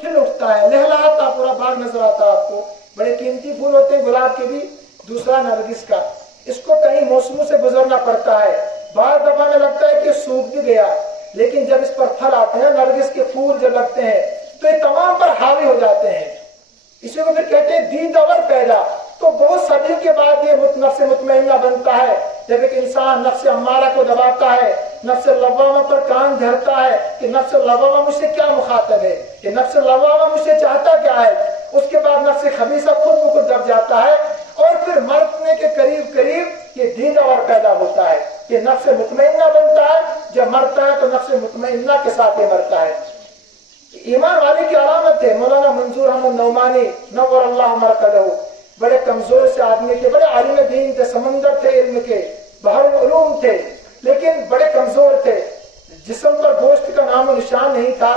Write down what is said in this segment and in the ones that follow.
खिल उठता है, लहलहाता पूरा बाग नजर आता है आपको। बड़े कीमती फूल होते हैं गुलाब के भी, दूसरा नरगिस का। इसको कई मौसमों से गुजरना पड़ता है, बार दफा में लगता है कि सूख भी गया, लेकिन जब इस पर फल आते हैं, नरगिस के फूल जब लगते हैं तो ये तमाम पर हावी हो जाते हैं। इसी को फिर कहते हैं दीन दवर पैदा। तो बहुत सदियों के बाद ये नफ्स मुतमइन्ना बनता है, जब एक इंसान नफ्स अम्मारा को दबाता है, नफ्स लव्वामा पर कान धरता है कि नफ्स लव्वामा मुझसे क्या मुखातब है, कि नफ्स लव्वामा मुझसे चाहता क्या है। उसके बाद नफ्स खबीसा खुद ब खुद दब जाता है और फिर मरने के करीब करीब ये दीन दवर पैदा होता है, ये नफ्स मुतमइन्ना बनता है। जब मरता है तो नफ्स मुतमइन्ना के साथ ही मरता है। ईमान वाले की अलामत है। मौलाना मंजूर अहमद नौमानी नव्वर अल्लाह मरकदहू बड़े कमजोर से आदमी थे, बड़े आलिम दीन थे, समंदर थे इल्म के, बहर उलूम थे, लेकिन बड़े कमजोर थे। जिस्म पर गोश्त का नामो निशान नहीं था।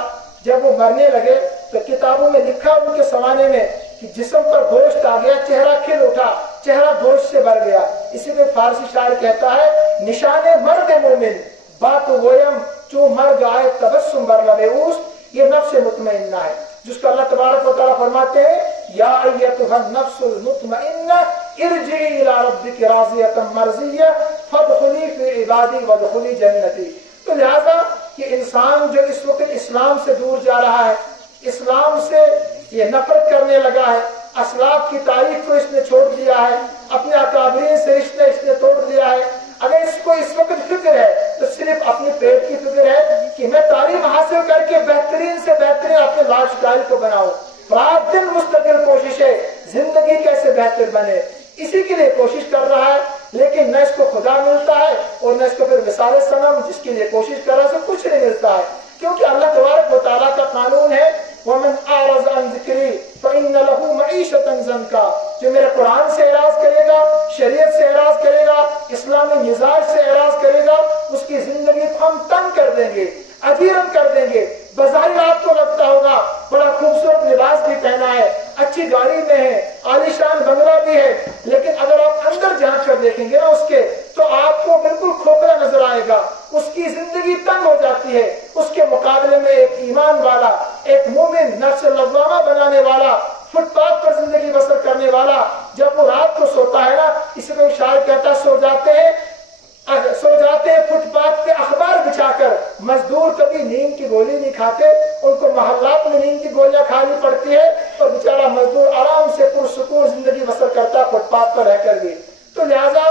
जब वो मरने लगे तो किताबों में लिखा उनके जमाने में कि जिस्म पर गोश्त आ गया, चेहरा खिल उठा, चेहरा गोश्त से भर गया। इसी में फारसी शायर कहता है निशाने मर्द मोमिन बात गोयम चू मर गाय तबस्सुम बर लबे उस। ये नफ्स मुतमइन्ना है जिसको अल्लाह तबारक व तआला फरमाते हैं या अय्यतुहन नफ्सुल मुतमइन्ना इरजी इला रब्बिकी राज़ियतन मर्ज़िय्या फदखुली फी इबादी वदखुली जन्नती। तो लिहाजा ये इंसान जो इस वक्त इस्लाम से दूर जा रहा है, इस्लाम से ये नफरत करने लगा है, असलाफ की तारीफ को इसने छोड़ दिया है, अपने अकाबरीन से रिश्ते इसने तोड़ दिया है। अगर इसको इस वक्त फिक्र है तो सिर्फ अपने पेट की फिक्र है कि मैं तालीम हासिल करके बेहतरीन से बेहतरीन अपने लाइफ स्टाइल को बनाऊं। रात दिन मुस्तकिल कोशिश है जिंदगी कैसे बेहतर बने, इसी के लिए कोशिश कर रहा है, लेकिन न इसको खुदा मिलता है और न इसको फिर मिसाल सनम जिसके लिए कोशिश कर रहा है कुछ नहीं मिलता है। क्योंकि अल्लाह तबारक व तआला का कानून है वमन आरज़ अन ज़िक्री फ़इन्न लहू मईशतन ज़ंका। जो मेरे कुरान से एराज करेगा, शरीयत से एराज करेगा, इस्लामी मिजाज से एराज करेगा, उसकी जिंदगी को हम तंग कर देंगे, अजीरन कर देंगे। बज़ाहिर आपको लगता होगा बड़ा खूबसूरत लिबास भी पहना है, अच्छी गाड़ी में है, आलीशान बंगला भी है, लेकिन अगर आप अंदर झांक कर देखेंगे ना उसके, तो आपको बिल्कुल खोखला नजर आएगा। उसकी जिंदगी तंग हो जाती है। उसके मुकाबले में एक ईमान वाला, एक मोमिन, नफ्स लव्वामा बनाने वाला, फुटपाथ पर जिंदगी बसर करने वाला, जब वो रात को सोता है ना, इसी को शायर कहता है सो जाते हैं फुटपाथ पे अखबार बिछाकर। मजदूर कभी नींद की गोली नहीं खाते, उनको मोहल्लात में नींद की गोलियां खानी पड़ती है और बेचारा मजदूर आराम से पुरसुकून जिंदगी बसर करता है फुटपाथ पर रहकर भी। तो लिहाजा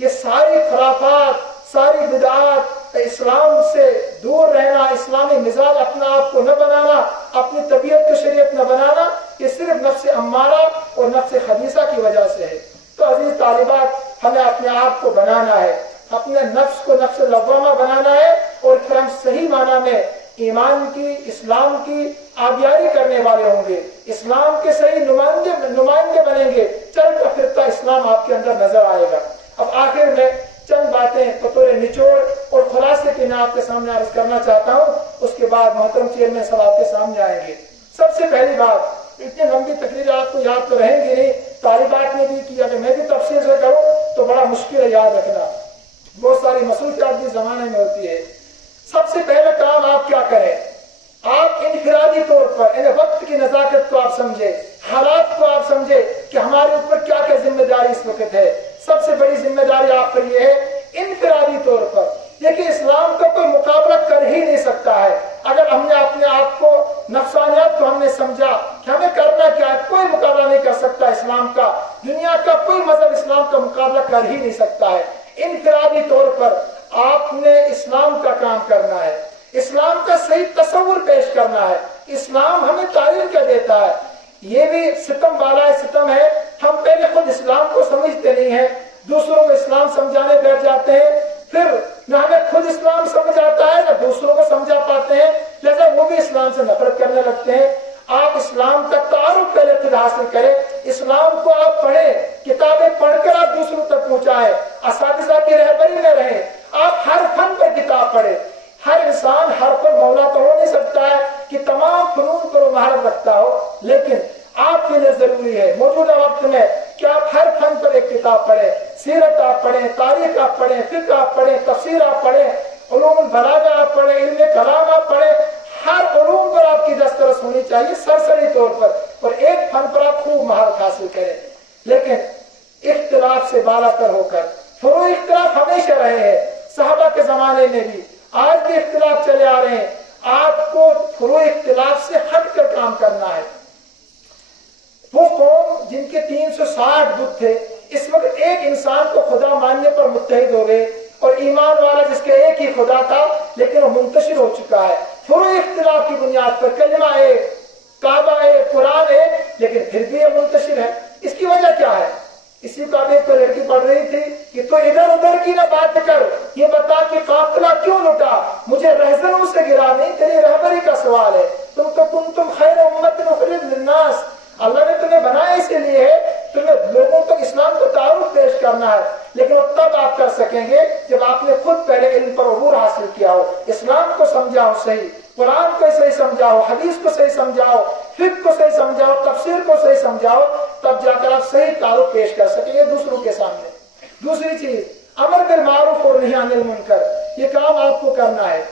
ये सारी खुराफात, सारी बिदअत, इस्लाम से दूर रहना, इस्लामी मिजाज अपना आप को न बनाना, अपनी तबीयत को शरीयत न बनाना, ये सिर्फ नफ्स अम्मारा और नफ्स खबीसा की वजह से है। तो अजीज तालिबात, हमें अपने आप को बनाना है, अपने नफ्स को नफ्स लव्वामा बनाना है और फिर हम सही माना में ईमान की, इस्लाम की आबियारी करने वाले होंगे, इस्लाम के सही नुमाइंदे बनेंगे। चलता फिरता इस्लाम आपके अंदर नजर आएगा। अब आखिर में चंद बातें बतौर निचोड़ और खुलासे के मैं आपके सामने अर्ज करना चाहता हूँ, उसके बाद मोहतरम चेयरमैन साहब आपके सामने आएंगे। सबसे पहली बात, इतनी लंबी तकरीर आपको याद तो रहेंगी नहीं, तालिबात ने भी किया, अगर मैं भी तफसील से करूँ तो बड़ा मुश्किल है याद रखना, बहुत सारी मसरूफियात भी जमाने में होती है। सबसे पहले काम आप क्या करें, आप इनफिरादी तौर पर वक्त की नजाकत को आप समझे, हालात को आप समझे कि हमारे ऊपर क्या क्या जिम्मेदारी इस वक्त है। सबसे बड़ी जिम्मेदारी आप पर यह है इनफिरादी तौर पर। देखिए, इस्लाम का कोई मुकाबला कर ही नहीं सकता है। अगर हमने अपने आप को, नफ्सानियत को हमने समझा कि हमें करना क्या है, कोई मुकाबला नहीं कर सकता इस्लाम का। दुनिया का कोई मजहब इस्लाम का मुकाबला कर ही नहीं सकता है। इनफिरादी तौर पर आपने इस्लाम का काम करना है, इस्लाम का सही तस्वुर पेश करना है। इस्लाम हमें तालीम क्या देता है, ये भी सितम वाला सितम है। हम पहले खुद इस्लाम को समझते नहीं है, दूसरों को इस्लाम समझाने बैठ जाते हैं, फिर न हमें खुद इस्लाम समझ आता है न दूसरों को समझा पाते हैं, लिहाजा वो भी इस्लाम से नफरत करने लगते हैं। आप इस्लाम का तारुफ पहले खुद हासिल करें, इस्लाम को आप पढ़ें, किताबें पढ़कर आप दूसरों तक पहुंचाएं, असातिज़ा की रहबरी में रहें। आप हर फन पर किताब पढ़ें। हर इंसान हर पर मौला तो हो नहीं सकता है कि तमाम फनून पर महारत रखता हो, लेकिन आपके लिए जरूरी है मौजूदा वक्त में कि आप हर फन पर एक किताब पढ़ें। सीरत आप पढ़ें, तारीख आप पढ़ें, फिक्र आप पढ़ें, तफसीर आप पढ़ें, उलूमुल बलागा आप पढ़ें, इल्मे कलाम आप पढ़ें। हर उलूम पर आपकी दस्तरस होनी चाहिए सरसरी तौर पर, और एक फन पर आप खूब महारत हासिल करें, लेकिन इख्तिलाफ से बालातर होकर। फुरू इख्तिलाफ हमेशा रहे हैं, सहाबा के जमाने में भी, आज भी इख्तिलाफ चले आ रहे हैं। आपको फुरू इख्तिलाफ से हट कर काम करना है। वो कौम जिनके 360 बुत थे, इस वक्त एक इंसान को खुदा मानने पर मुत्तहिद हो गए, और ईमान वाला जिसके एक ही खुदा था लेकिन वो मुंतशिर हो चुका है। फुरू इख्तिलाफ की बुनियाद पर कलिमा एक, काबा एक, कुरान एक, लेकिन फिर भी ये मुंतशिर है। इसकी वजह क्या है? इसी का एक तो लड़की पढ़ रही थी कि तो इधर उधर की ना बात कर, ये बता कि काफिला क्यों लुटा, मुझे रहजनों से गिरा नहीं, तेरी रहबरी का सवाल है। तुम खैर उम्मत उखरिजत लिन्नास, अल्लाह ने तुम्हें बनाया इसीलिए है, तुम्हें लोगों तक इस्लाम को तारुफ पेश करना है, लेकिन वो तब आप कर सकेंगे जब आपने खुद पहले इल्म पर अबूर हासिल किया हो, इस्लाम को समझाओ सही, कुरान को सही समझाओ, हदीस को सही समझाओ, फिक्र को सही समझाओ, तफसीर को सही समझाओ, तब जाकर आप सही तारुफ पेश कर सकेंगे दूसरों के सामने। दूसरी चीज, अमर बिल मारूफ और नही अनिल मुनकर, ये काम आपको करना है।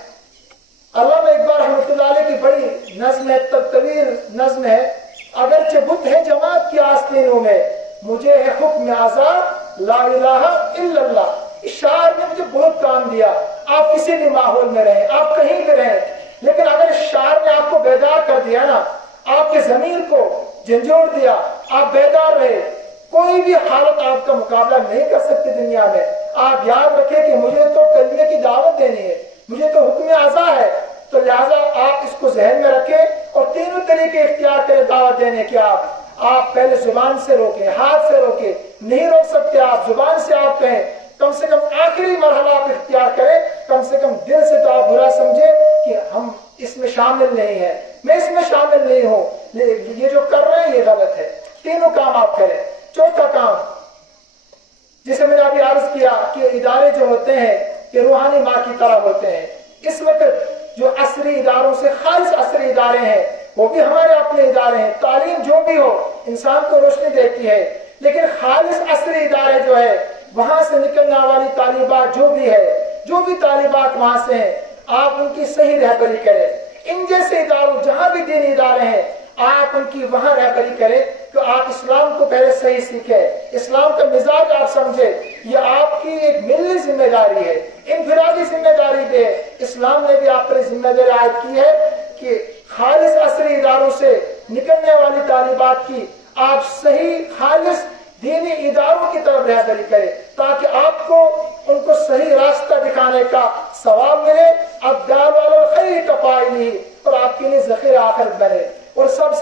अल्लामा इकबाल रहमतुल्लाह अलैह की बड़ी नज्म है, तवील नज्म है, अगरचे बुत है जमात की आस्तीनों में, मुझे है हुक्म आजाद ला इलाहा इल्लल्लाह। इस शायर ने मुझे बहुत काम दिया। आप किसी भी माहौल में रहें, आप कहीं भी रहें, लेकिन अगर इस शायर ने आपको बेदार कर दिया ना, आपके जमीर को झंझोड़ दिया, आप बेदार रहे, कोई भी हालत आपका मुकाबला नहीं कर सकती दुनिया में। आप याद रखें कि मुझे तो कलमे की दावत देनी है, मुझे तो हुक्म आजा है, तो लिहाजा आप इसको जहन में रखें और तीनों तरीके इख्तियार करें दावत देने के। आप पहले जुबान से रोके, हाथ से रोके, नहीं रोक सकते आप, जुबान से आप कहें, कम से कम आखिरी मरहला आप इख्तियार करें, कम से कम दिल से तो आप बुरा समझे कि हम इसमें शामिल नहीं है, मैं इसमें शामिल नहीं हूं, ये जो कर रहे हैं ये गलत है। तीनों काम आप करें। चौथा काम, जिसे मैंने अभी अर्ज किया कि इदारे जो होते हैं ये रूहानी माँ की तरह होते हैं। इस वक्त जो असरी इदारों से खालिस असरी इदारे हैं, वो भी हमारे अपने इदारे हैं। तालीम जो भी हो इंसान को रोशनी देती है, लेकिन खालिस असरी इदारे जो है, वहां से निकलने वाली तालिबात जो भी है, जो भी तालिबात वहां से हैं, आप उनकी सही रहबरी करें। इन जैसे इदारों जहां भी दीनी इदारे हैं, आप उनकी वहां रहबरी करें कि आप इस्लाम को पहले सही सीखें, इस्लाम का मिजाज आप समझे। ये आपकी एक मिली जिम्मेदारी है, इनफिरादी जिम्मेदारी दे। इस्लाम ने भी आप पर जिम्मेदारी आयद की है कि खालिस असरी इदारों से निकलने वाली तालिबात की आप सही खालिस दीनी इदारों की तरफ रहबरी करें, ताकि आपको उनको सही रास्ता दिखाने का सवाब मिले। अब दाल वाला खैर का पाई नहीं, और आपके लिए ज़ख़ीरा आखिरत बने। और सबसे